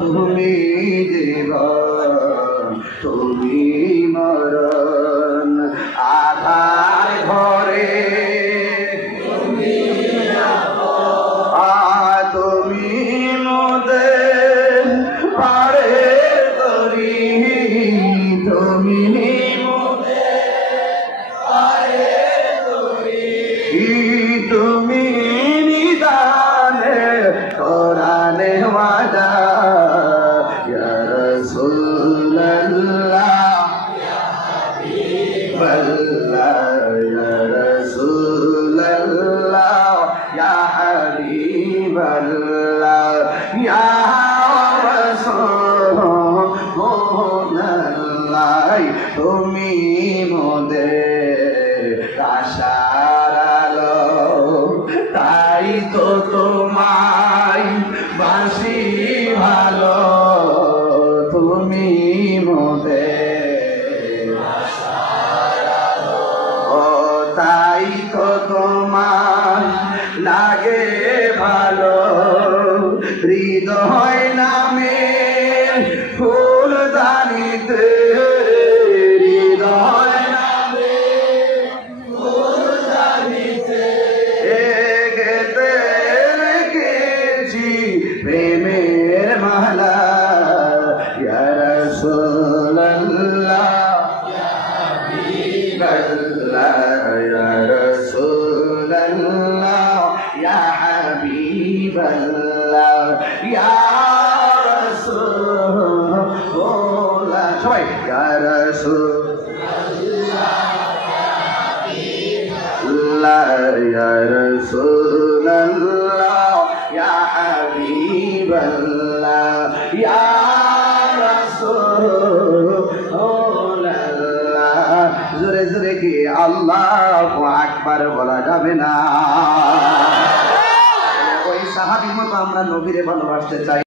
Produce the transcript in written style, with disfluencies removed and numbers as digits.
তুমি জীবন তুমি মরণ আধার ঘরে তুমি মোদের পারে করি তুমি তুমি কোরআনে ওয়াদা ইয়া রাসূলুল্লাহ ইয়া হাবিবাল্লাহ ইয়া রাসূলুল্লাহ ইয়া হাবিবাল্লাহ ইয়া রাসূলুল্লাহ তুমি মোদের আশার আলো তাই তো তোমায় বাসি ভালো তুমি মোদের আশার আলো ও তাই তো তোমার লাগে ভালো হৃদয় নামে ফুলদানিতে হৃদয় নামে ফুলদানিতে গেতে রেখেছি প্রেমের মালা ইয়া রাসূলুল্লাহ ইয়া হাবিবাল্লাহ ইয়া রাসূলুল্লাহ ইয়া হাবিবাল্লাহ ইয়া রাসূলুল্লাহ সবাই ইয়া রাসূলুল্লাহ ইয়া রাসূলুল্লাহ ইয়া হাবিবাল্লাহ ইয়া রাসূলুল্লাহ জোরে জোরে কি আল্লাহু আকবার বলা যাবে না? ওই সাহাবীর মতো আমরা নবীরে ভালোবাসতে চাই।